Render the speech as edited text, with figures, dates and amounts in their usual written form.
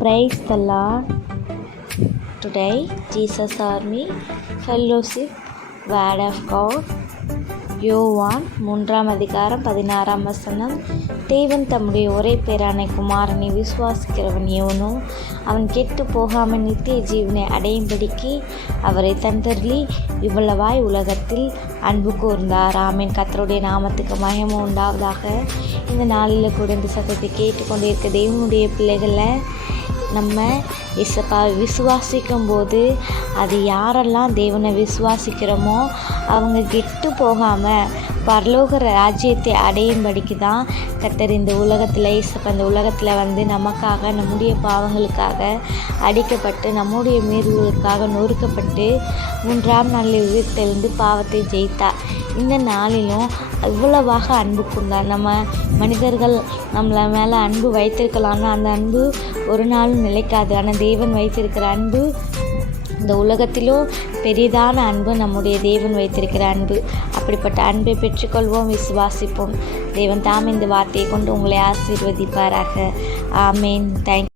Praise the Lord. Today, Jesus Army Fellowship Word of God. யோவான் 3:16 தேவன் தம்முடைய ஒரே பேரான குமாரனை விசுவாசிக்கிறவன் எவனோ அவன் கெட்டு போகாமல் நித்திய ஜீவனை அடையும்படிக்கு அவரை தந்தருளி இவ்வளவாய் உலகத்தில் அன்பு கூர்ந்தார். ஆமேன். கர்த்தருடைய நாமத்துக்கு மகிமை உண்டாவதாக. இந்த நாளில் கூட இந்த சத்தத்தை கேட்டுக்கொண்டிருக்க தேவனுடைய பிள்ளைகளை நம்ம இயேசுவை விசுவாசிக்கும் போது அது யாரெல்லாம் தேவனை விசுவாசிக்கிறோமோ அவங்க கெட்டு போகாமல் பரலோக ராஜ்யத்தை அடையும்படிக்கு தான் கர்த்தர் இந்த உலகத்தில் இயேசுப்பா இந்த உலகத்தில் வந்து நமக்காக நம்முடைய பாவங்களுக்காக அடிக்கப்பட்டு நம்முடைய மீறுதலுக்காக நொறுக்கப்பட்டு 3ஆம் நாளில் உயிர்த்தெழுந்து பாவத்தை ஜெயித்தார். இந்த நாளிலும் இவ்வளவாக அன்பு கூர்ந்தார். நம்ம மனிதர்கள் நம்மள மேலே அன்பு வைத்திருக்கலாம்னா அந்த அன்பு ஒரு நாளும் நிலைக்காது. ஆனால் தேவன் வைத்திருக்கிற அன்பு இந்த உலகத்திலும் பெரிதான அன்பு நம்முடைய தேவன் வைத்திருக்கிற அன்பு. அப்படிப்பட்ட அன்பை பெற்றுக்கொள்வோம், விசுவாசிப்போம். தேவன் தாம் இந்த வார்த்தையை கொண்டு உங்களை ஆசீர்வதிப்பாராக. ஆமேன். தேங்க்யூ.